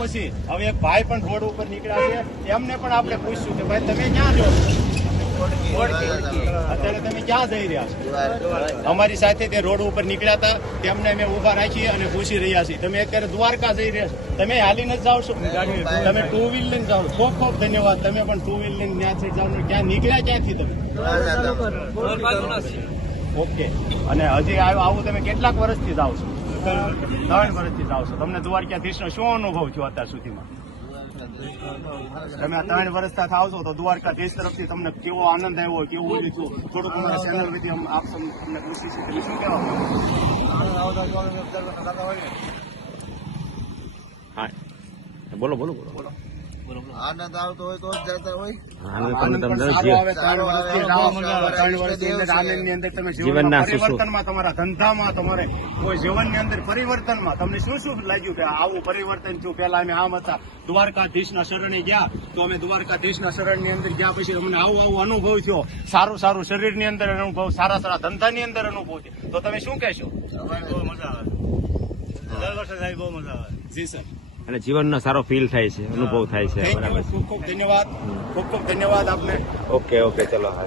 પછી હવે એક ભાઈ પણ રોડ ઉપર નીકળ્યા છે, એમને પણ આપણે પૂછ્યું કે ભાઈ તમે ક્યાં જો અત્યારે તમે ક્યાં જઈ રહ્યા છો? અમારી સાથે તે રોડ ઉપર નીકળ્યા હતા, તેમને અમે ઉભા રાખી અને પૂછી રહ્યા છીએ તમે અત્યારે દ્વારકા જઈ રહ્યા છો, તમે હાલીને જ જાઓ છો? તમે ટુ વ્હીલ લઈને જાઓ? ખૂબ ખૂબ ધન્યવાદ. તમે પણ ટુ વ્હીલ લઈને ત્યાંથી જાઓ. ક્યાં નીકળ્યા ક્યાંથી તમે? ઓકે. અને હજી આવું તમે કેટલાક વર્ષથી જાઓ છો? 3 વર્ષથી જાઓ છો. તમને દ્વારકાધીશનો શું અનુભવ થયો અત્યાર સુધીમાં? તમે આ 3 વર્ષથી થાવ છો તો દ્વારકાધીશ તરફથી તમને કેવો આનંદ આવ્યો, કેવું ઓલું થયું? થોડુંક અમારા ચેનલ વિધિ આપશો, તમને પૂછી છે તમે શું કહેવા માંગો? હા બોલો બોલો બોલો બોલો. આનંદ આવતો હોય તો જ જતા હોય. આનંદ પણ સારો આવે. 3 વર્ષની આનંદની અંદર તમે જીવનના પરિવર્તનમાં, તમારા ધંધામાં, તમારે કોઈ જીવનની અંદર પરિવર્તનમાં તમને શું શું લાગ્યું કે આવું પરિવર્તન થયું? પેલા અમે આમ હતા, દ્વારકાધીશના શરણે ગયા તો અમે દ્વારકાધીશના શરણની અંદર ગયા પછી અમને આવું અનુભવ થયો, સારું સારું શરીરની અંદર અનુભવ, સારા સારા ધંધાની અંદર અનુભવ થયો, તો તમે શું કહેશો? બહુ મજા આવે, દર વર્ષે થાય બહુ મજા આવે. જી સર. અને જીવનનો સારો ફીલ થાય છે, અનુભવ થાય છે. Thank you. ખૂબ ખૂબ ધન્યવાદ. ખૂબ ખૂબ ધન્યવાદ આપને. ઓકે ઓકે ચલો હા.